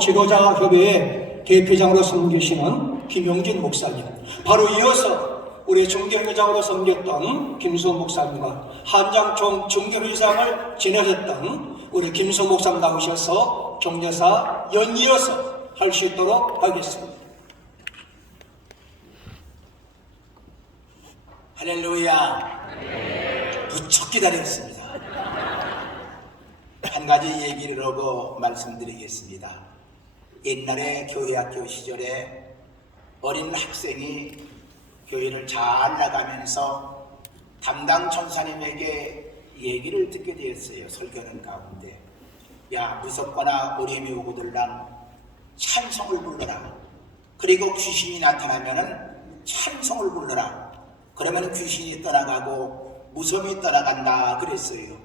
지도자 협의회 대표장으로 섬기시는 김용진 목사님 바로 이어서 우리 중개회장으로 섬겼던 김소 목사님과 한장총 중개회장을 지내셨던 우리 김소 목사님 나오셔서 경제사 연이어서 할 수 있도록 하겠습니다. 할렐루야. 무척 기다렸습니다. 한 가지 얘기를 하고 말씀드리겠습니다. 옛날에 교회학교 시절에 어린 학생이 교회를 잘 나가면서 담당 전사님에게 얘기를 듣게 되었어요. 설교는 가운데. 야, 무섭거나 어려움이 오고들랑 찬송을 불러라. 그리고 귀신이 나타나면은 찬송을 불러라. 그러면 귀신이 떠나가고 무덤이 떠나간다 그랬어요.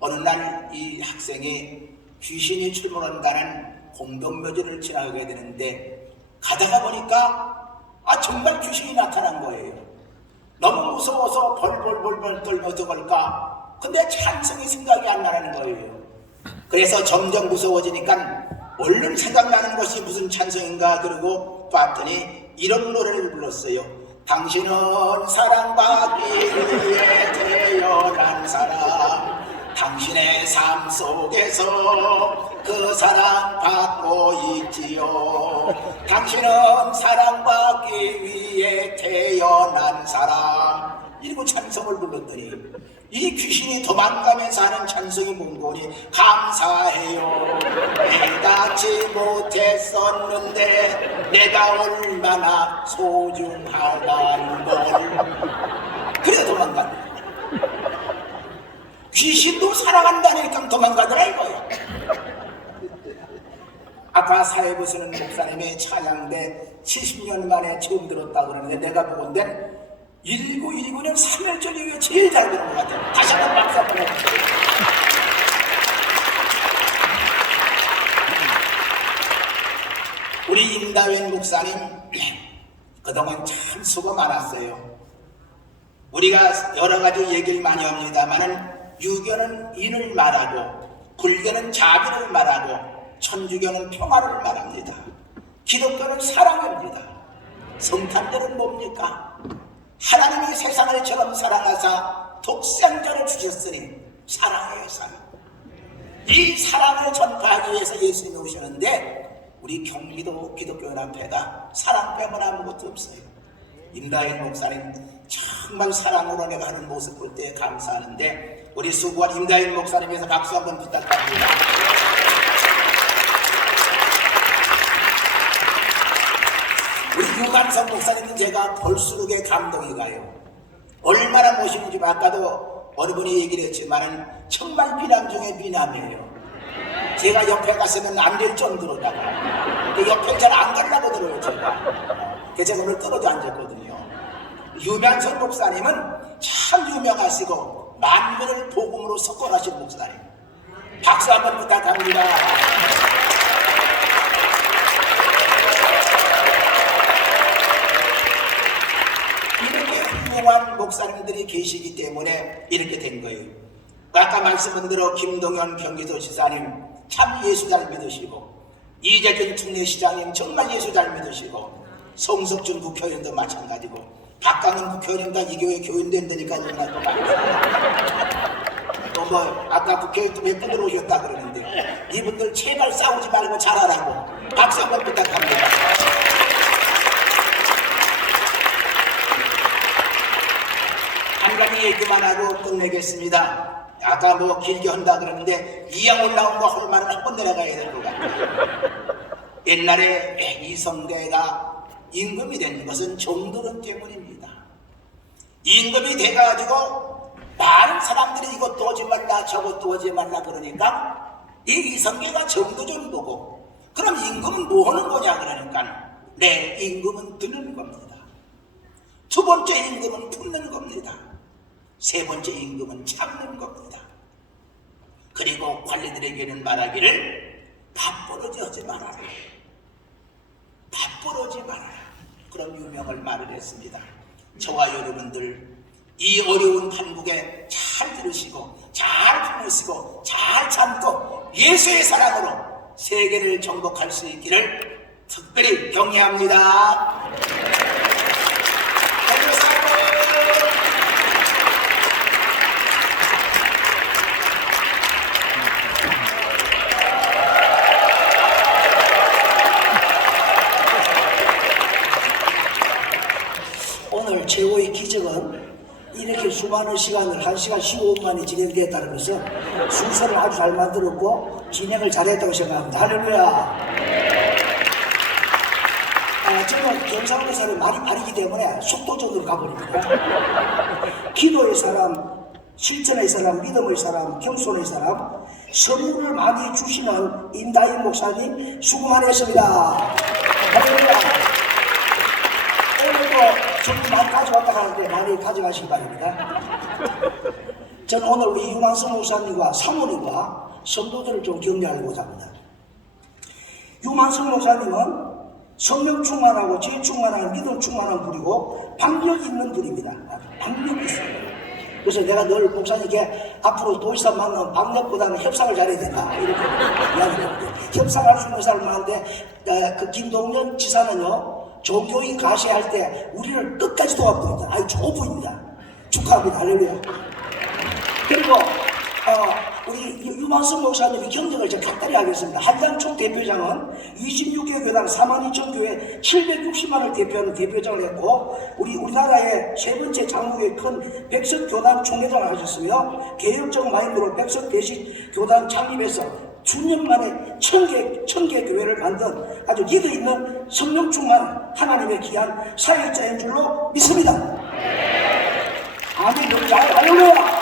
어느 날 이 학생이 귀신이 출몰한다는 공동묘지를 지나가게 되는데 가다가 보니까 아 정말 귀신이 나타난 거예요. 너무 무서워서 벌벌벌벌 떨며 어떡할까? 근데 찬성이 생각이 안 나는 거예요. 그래서 점점 무서워지니까 얼른 생각나는 것이 무슨 찬성인가 그러고 봤더니 이런 노래를 불렀어요. 당신은 사랑받기 위해 태어난 사람 당신의 삶 속에서 그 사랑 받고 있지요. 당신은 사랑받기 위해 태어난 사람. 이러고 찬성을 불렀더니 이 귀신이 도망가면서 하는 찬성이 뭔거니? 감사해요. 깨닫지 못했었는데 내가 얼마나 소중하다는 걸. 그래 도망간다 귀신도 사랑한다니까 도망가더라 이거야 아까 사회부 쓰는 목사님이 찬양대 70년 만에 처음 들었다 그러는데 내가 보건대 1919년 3일절 이후에 제일 잘 들은 것 같아요. 다시 한번 박수 한번. 우리 임다웬 목사님 그동안 참 수고 많았어요. 우리가 여러 가지 얘기를 많이 합니다만은 유교는 인을 말하고 불교는 자비를 말하고 천주교는 평화를 말합니다. 기독교는 사랑입니다. 성탄절은 뭡니까? 하나님이 세상을 처럼 사랑하사 독생자를 주셨으니 사랑해요 사랑. 이 사랑을 전파하기 위해서 예수님이 오셨는데 우리 경기도 기독교연합회가 사랑 빼면 아무것도 없어요. 임다인 목사님 정말 사랑으로 내가 하는 모습 볼 때 감사하는데 우리 수고한 임다인 목사님에서 박수 한번 부탁드립니다. 우리 유감성 목사님은 제가 볼수록에 감동이 가요. 얼마나 멋있는지 아까도 어느 분이 얘기를 했지만은 정말 비남 중에 비남이에요. 제가 옆에 갔으면 안 될 정도로다가 그 옆에 잘 안 가려고 들어요 제가. 그래서 오늘 떨어져 앉았거든요. 유명선 목사님은 참 유명하시고 만민을 복음으로 석권하신 목사님. 박수 한번 부탁합니다. 이렇게 훌륭한 목사님들이 계시기 때문에 이렇게 된 거예요. 아까 말씀한 대로 김동현 경기도지사님 참 예수 잘 믿으시고 이재준 특례시장님 정말 예수 잘 믿으시고 송석준 국회의원도 마찬가지고 박강은 국회의원도 이 교회 교인 된다니까 또 또뭐 아까 국회의원 또몇분 들어오셨다 그러는데 이분들 제발 싸우지 말고 잘하라고 박수 한번 부탁합니다. 한 가지 얘기만 하고 끝내겠습니다. 아까 뭐 길게 한다 그러는데 이양 올라온 거 할 말은 한 번 내려가야 될 것 같아요. 옛날에 이성계가 임금이 된 것은 정도론 때문입니다. 임금이 돼가지고 많은 사람들이 이것도 오지 말라 저것도 오지 말라 그러니까 이 이성계가 정도 좀 보고 그럼 임금은 뭐 하는 거냐 그러니까 네 임금은 듣는 겁니다. 두 번째 임금은 품는 겁니다. 세 번째 임금은 참는 겁니다. 그리고 관리들에게는 말하기를 밥벌어지 하지 말아라. 밥벌어지 말아라. 그런 유명한 말을 했습니다. 저와 여러분들 이 어려운 한국에 잘 들으시고 잘 품으시고 잘 참고 예수의 사랑으로 세계를 정복할 수 있기를 특별히. 감사합니다. 오늘 최고의 기적은 이렇게 수많은 시간을 1시간 15분 만에 진행됐다는 것은 순서를 아주 잘 만들었고 진행을 잘했다고 생각합니다. 할렐루야. 아, 저는 경상도 사람이 말이 빠르기 때문에 속도전으로 가버립니다. 기도의 사람, 실천의 사람, 믿음의 사람, 겸손의 사람, 선물을 많이 주시는 임다인 목사님 수고. 할렐루야. 오늘도 정말 많이 가져왔다 하는데 많이 가져가시기 바랍니다. 저는 오늘 우리 유만성 목사님과 사모님과 성도들을 좀 격려하려고 합니다. 유만성 목사님은 성령 충만하고 제 충만한 믿음 충만한 분이고 박력 있는 분입니다. 박력 있어요. 그래서 내가 늘 목사님께 앞으로 도시사 만나면 박력보다는 협상을 잘해야 된다. 이렇게 이야기했는데 협상할 수 있는 사람 많은데 어, 그 김동연 지사는요 종교인 가시할 때 우리를 끝까지 도와줍니다. 아주 좋은 분입니다. 축하합니다. 할렐루야. 그리고 어, 우리 유- 유만성 목사님이 경력을 좀 간단히 하겠습니다. 한장총 대표장은 26개 교단 4만 2천 교회 760만을 대표하는 대표장을 했고 우리 우리나라의 세 번째 장국의 큰 백석 교단 총회장을 하셨으며 개혁적 마인드로 백석 대식 교단 창립해서 수년 만에 천개 천개 교회를 만든 아주 리더 있는 성령 충만 하나님의 귀한 사역자인 줄로 믿습니다. 아멘. 잘 할렐루야.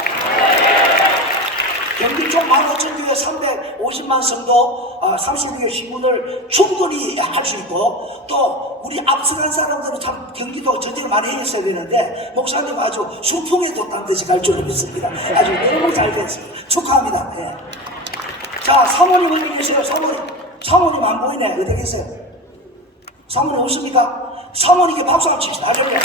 경기 쪽 15,000교회 350만 성도 어, 32개 시군을 충분히 할 수 있고 또 우리 앞서간 사람들은 참 경기도 전쟁을 많이 했어야 되는데 목사님 아주 수풍에 돋단 듯이 갈 줄을 믿습니다. 아주 너무 잘 됐습니다. 축하합니다. 예. 자 사모님 어디 계세요? 사모님 사모님 안 보이네. 어디 계세요? 사모님 없습니까? 사모님께 박수 한번 칩시다. 할렐루야.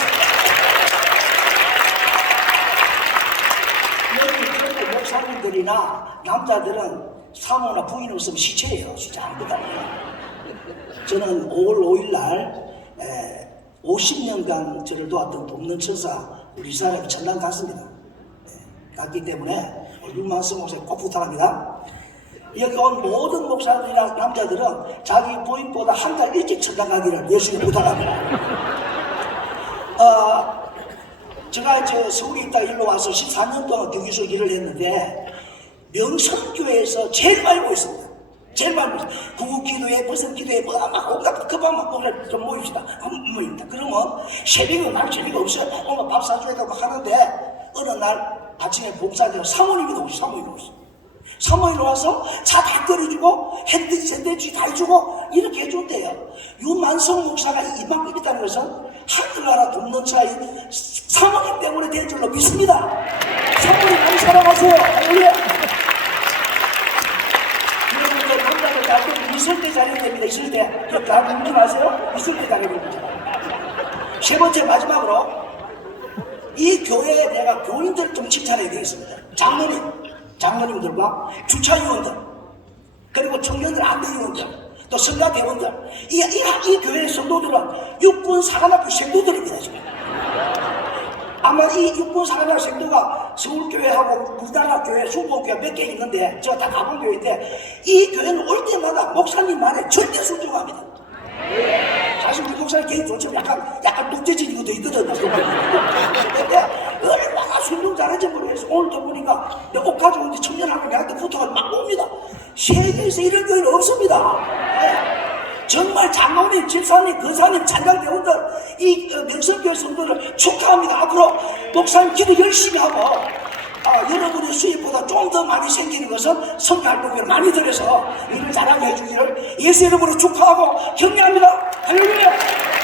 여기 목사님들이나 남자들은 사모나 부인 없으면 시체예요. 진짜 아니에요. 저는 5월 5일 날 50년간 저를 도왔던 돕는 천사 우리 사람이 천당 갔습니다. 예, 갔기 때문에 윤만성 목사님 꼭 부탁합니다. 여기 온 모든 목사들이나 남자들은 자기 부인보다 한 달 일찍 천당 가기를 예수님 부탁합니다. 어, 제가 저 서울에 있다 일로 와서 14년 동안 교기소 일을 했는데 명성교회에서 제일 많이 모였습니다. 제일 많이 모였습니다. 구국기도회, 버선기도회, 뭐막 온갖 급한 막 뭐를 좀 모입시다. 한 모입니다. 그러면 새벽에 날 재미가 없어요. 뭔가 밥 사줘야 되고 하는데 어느 날 아침에 봉사대로 사모님이 오시 사모님이 오시 사모님 와서 차 다 끓여주고 핸드지 샌드위치 다 해주고 이렇게 해준대요. 유만성 목사가 이만큼 있다는 것은 하늘나라 돕는 차인 사모님 때문에 된 줄로 믿습니다. 사모님 많이 사랑하세요. 할렐루야. 여러분들 남자들 가끔 있을 때 잘해야 됩니다. 있을 때. 다 울지 마세요. 있을 때 잘해야 됩니다. 세 번째 마지막으로 이 교회에 내가 교인들 좀 칭찬해야 되겠습니다. 장로님, 장로님들과 주차위원들, 그리고 청년들 안대위원들, 또 성가 대원들, 이, 이, 이 교회 성도들은 육군 사관학교 생도들입니다, 지금. 아마 이 육군 사관학교 생도가 서울교회하고 우리나라 교회, 수봉교회 몇 개 있는데, 제가 다 가본 교회인데, 이 교회는 올 때마다 목사님만의 절대 순종합니다. 사실 우리 목사님 개인 좋지만 약간 약간 것도 있거든요. 오늘도 보니까 내 옷 가져오는데 청년 하나 내한테 붙어가 막 옵니다. 세계에서 이런 교회는 없습니다. 네. 정말 장로님, 집사님, 거사님, 찬양대원들 이 어, 명성교회 성도를 축하합니다. 앞으로 목사님 기도 열심히 하고 아, 여러분의 수입보다 좀 더 많이 생기는 것은 성교활동에 많이 들여서 일을 잘하게 해주기를 예수 이름으로 축하하고 격려합니다. 할렐루야!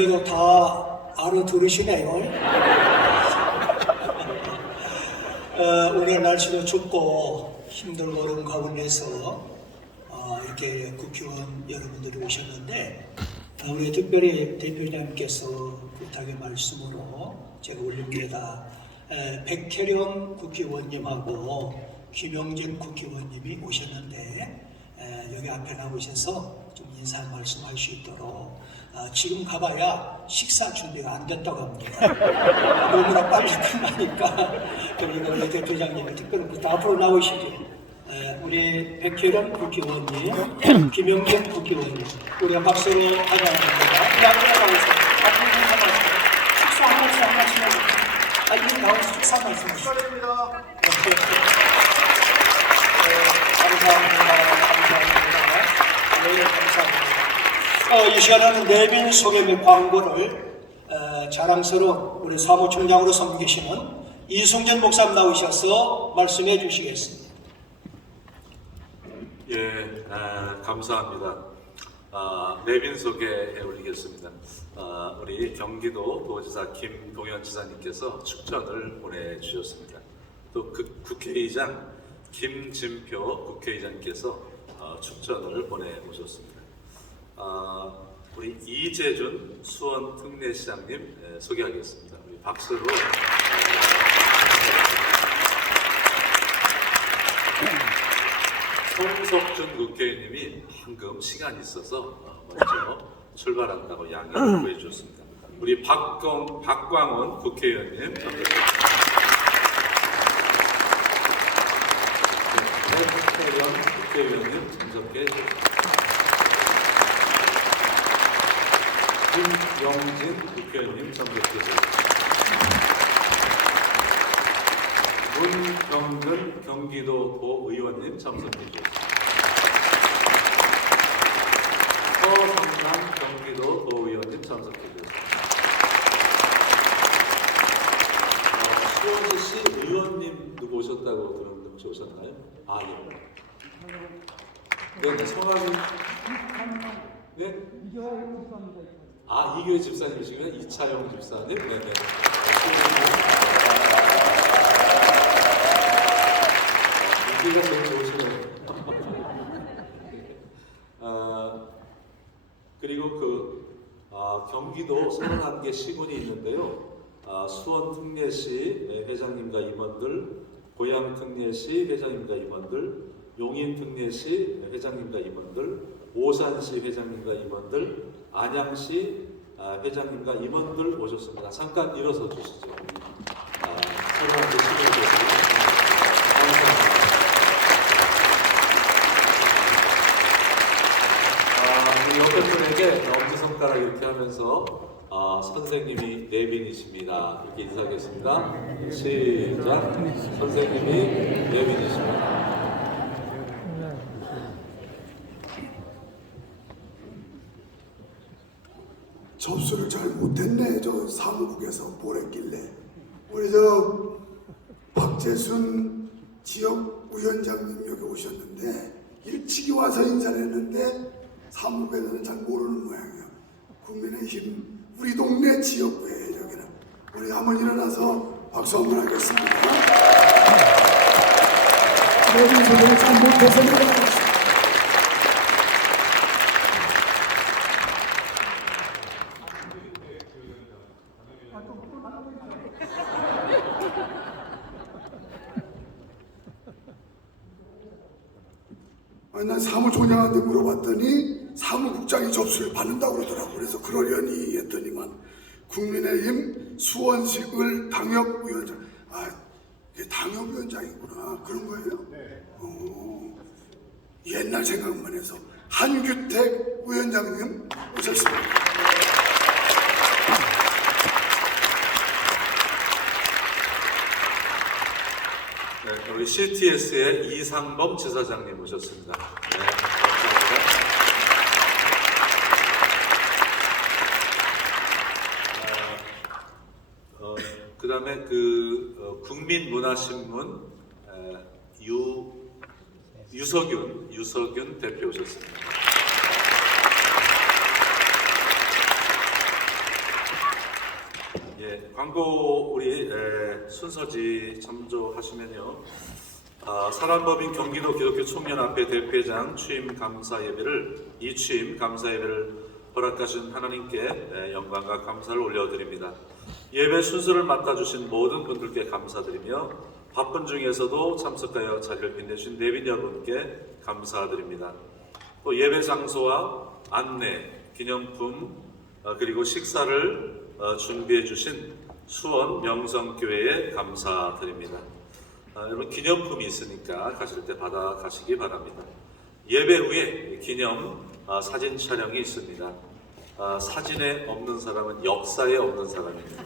그래도 다 알아들으시네요. 어, 오늘 날씨도 춥고 힘들고 어려운 가운데서 어, 이렇게 국회의원 여러분들이 오셨는데 아, 우리 특별히 대표님께서 부탁의 말씀으로 제가 올립니다. 에, 백혜령 국회의원님하고 김영진 국회의원님이 오셨는데 에, 여기 앞에 나오셔서 좀 인사 말씀할 수 있도록 아, 지금 가봐야 식사 준비가 안 됐다고 합니다. 너무나 빨리 끝나니까 그러니까 우리 대표장님을 특별히 앞으로 나오시죠. 에, 우리 백혜련 국회의원님, 김영진 국회의원님, 우리가 박수로 환영합니다. 나오세요. 말씀. 식사 한 말씀 한 말씀 해주세요. 아, 이분 나와서 식사 한 말씀 해주세요. 감사합니다. 감사합니다. 어, 이 시간에는 내빈 소개 및 광고를 어, 자랑스러운 우리 사무총장으로 섬기시는 이승전 목사님 나오셔서 말씀해 주시겠습니다. 예, 아, 감사합니다. 아, 내빈 소개해 올리겠습니다. 아, 우리 경기도 도지사 김동현 지사님께서 축전을 보내주셨습니다. 또 그, 국회의장 김진표 국회의장님께서 어, 축전을 보내오셨습니다. 아, 우리 이재준 수원 특례시장님 예, 소개하겠습니다. 우리 박수로 송석준 국회의원님이 방금 시간이 있어서 어, 먼저 출발한다고 양해를 구해 주셨습니다. 우리 박광, 박광원 국회의원님 반갑습니다. 네, 국회의원님 참석해 주셨습니다. 김영진 국회의원님 참석해 주셨습니다. 문경근 경기도 도의원님 참석해 주셨습니다. 서성남 경기도 도의원님 참석해 주셨습니다. 어, 수원시 의원님 누구 오셨다고 들었는데 오셨나요? 아 예. 네, 네 성함이 네? 아 이 교회 집사님이시구나 이차영 집사님. 네, 네. 인기가 제일 좋으시네요. 아, 그리고 그 아, 경기도 31개 시군이 있는데요. 아, 수원 특례시 회장님과 임원들, 고양 특례시 회장님과 임원들, 용인 특례시 회장님과 임원들, 오산시 회장님과 임원들, 안양시 아, 회장님과 임원들 오셨습니다. 잠깐 일어서 주시죠. 아, 31개 시군들. 감사합니다. 아, 우리 옆에 분에게 엄지손가락 이렇게 하면서 아, 선생님이 내빈이십니다. 이렇게 인사하겠습니다. 시작. 선생님이 내빈이십니다. 접수를 잘 못했네. 저 사무국에서 보냈길래. 우리 저 박재순 지역 위원장님 여기 오셨는데 일찍이 와서 인사를 했는데 사무국에서는 잘 모르는 모양이야. 국민의힘 우리 동네 지역구에 여기는 우리 한번 일어나서 박수 한번 하겠습니다. 여기 소개를 잘 못해서 일어나겠습니다. 아니, 난 사무총장한테 물어봤더니 사무국장이 접수를 받는다고 그러더라고. 그래서 그러려니 했더니만 국민의힘 수원식을 당협위원장. 아, 이게 당협위원장이구나. 그런 거예요? 네. 어, 옛날 생각만 해서 한규택 위원장님 오셨습니다. 네, 우리 CTS의 이상범 지사장님 모셨습니다. 네, 감사합니다. 어, 그 다음에 그 어, 국민문화신문 에, 유 유석윤 유석윤 대표 오셨습니다. 예, 광고 우리 에, 순서지 참조하시면요. 아, 사람법인 경기도 기독교 총연합회 대표회장 취임 감사 예배를 이 취임 감사 예배를 허락하신 하나님께 에, 영광과 감사를 올려드립니다. 예배 순서를 맡아주신 모든 분들께 감사드리며 바쁜 중에서도 참석하여 자리를 빛내신 내빈 여러분께 감사드립니다. 또 예배 장소와 안내, 기념품 어, 그리고 식사를 어, 준비해 주신 수원 명성교회에 감사드립니다. 아, 여러분 기념품이 있으니까 가실 때 받아 가시기 바랍니다. 예배 후에 기념 아, 사진 촬영이 있습니다. 아, 사진에 없는 사람은 역사에 없는 사람입니다.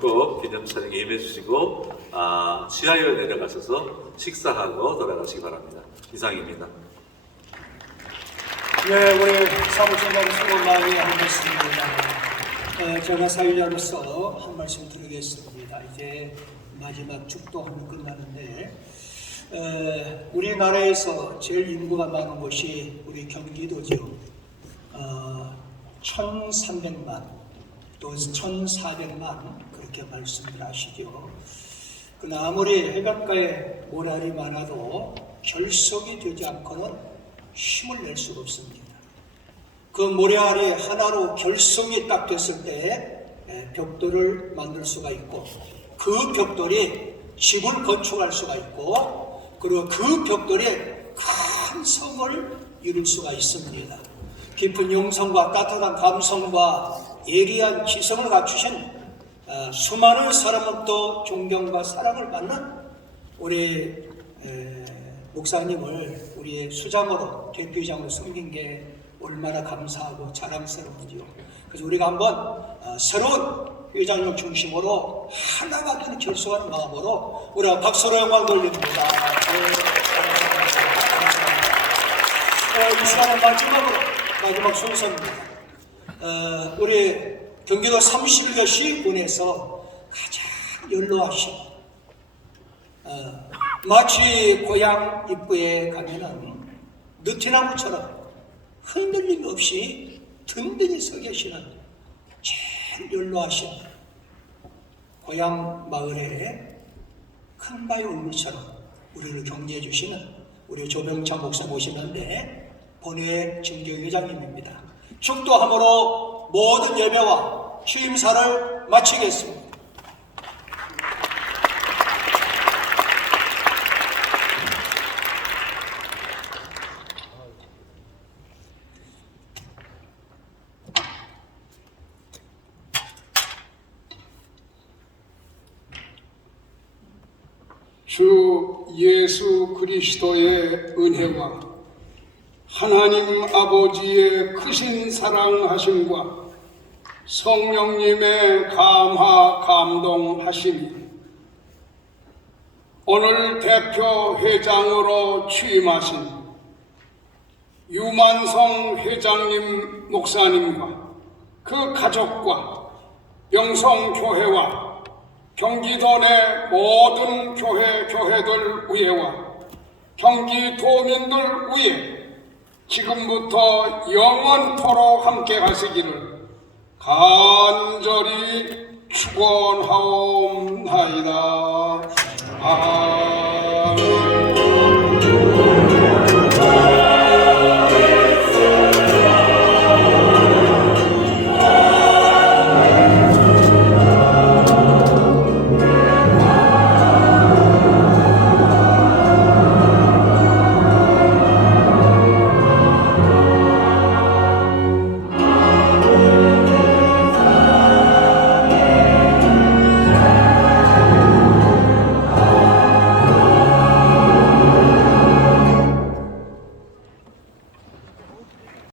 꼭 기념 촬영에 임해 주시고 아, 지하에 내려가셔서 식사하고 돌아가시기 바랍니다. 이상입니다. 네, 우리 사무총장 수고 많이 하셨습니다. 어, 제가 사회자로서 한 말씀 드리겠습니다. 이제 마지막 축도하면 끝나는데 에, 우리나라에서 제일 인구가 많은 곳이 우리 경기도죠. 어, 1,300만 또 1,400만 그렇게 말씀을 하시죠. 그러나 아무리 해변가에 모래알이 많아도 결석이 되지 않고는 힘을 낼 수가 없습니다. 그 모래알이 하나로 결성이 딱 됐을 때 에, 벽돌을 만들 수가 있고 그 벽돌이 집을 건축할 수가 있고 그리고 그 벽돌이 큰 성을 이룰 수가 있습니다. 깊은 영성과 따뜻한 감성과 예리한 지성을 갖추신 어, 수많은 사람으로부터 존경과 사랑을 받는 우리 에, 목사님을 우리의 수장으로 대표장으로 섬긴 게 얼마나 감사하고 자랑스러운지요. 그래서 우리가 한번 어, 새로운 회장님 중심으로 하나가 되는 결속하는 마음으로 우리가 박수로 영광 돌립니다. 네, 어, 이 시간은 마지막으로 마지막 순서입니다. 어, 우리 경기도 31개 시군에서 가장 연로하신 어, 마치 고향 입구에 가면은 느티나무처럼 흔들림 없이 든든히 서 계시는 제일 연로하신 고향 마을에 큰 바위 울물처럼 우리를 격려해 주시는 우리 조병찬 목사 모시는데 본회 증교회장님입니다. 축도함으로 모든 예배와 취임사를 마치겠습니다. 주 예수 그리스도의 은혜와 하나님 아버지의 크신 사랑하심과 성령님의 감화 감동하심이 오늘 대표 회장으로 취임하신 유만성 회장님 목사님과 그 가족과 영성교회와 경기도 내 모든 교회 교회들 위에와 경기 도민들 위해 지금부터 영원토록 함께 가시기를 간절히 축원하옵나이다. 아멘.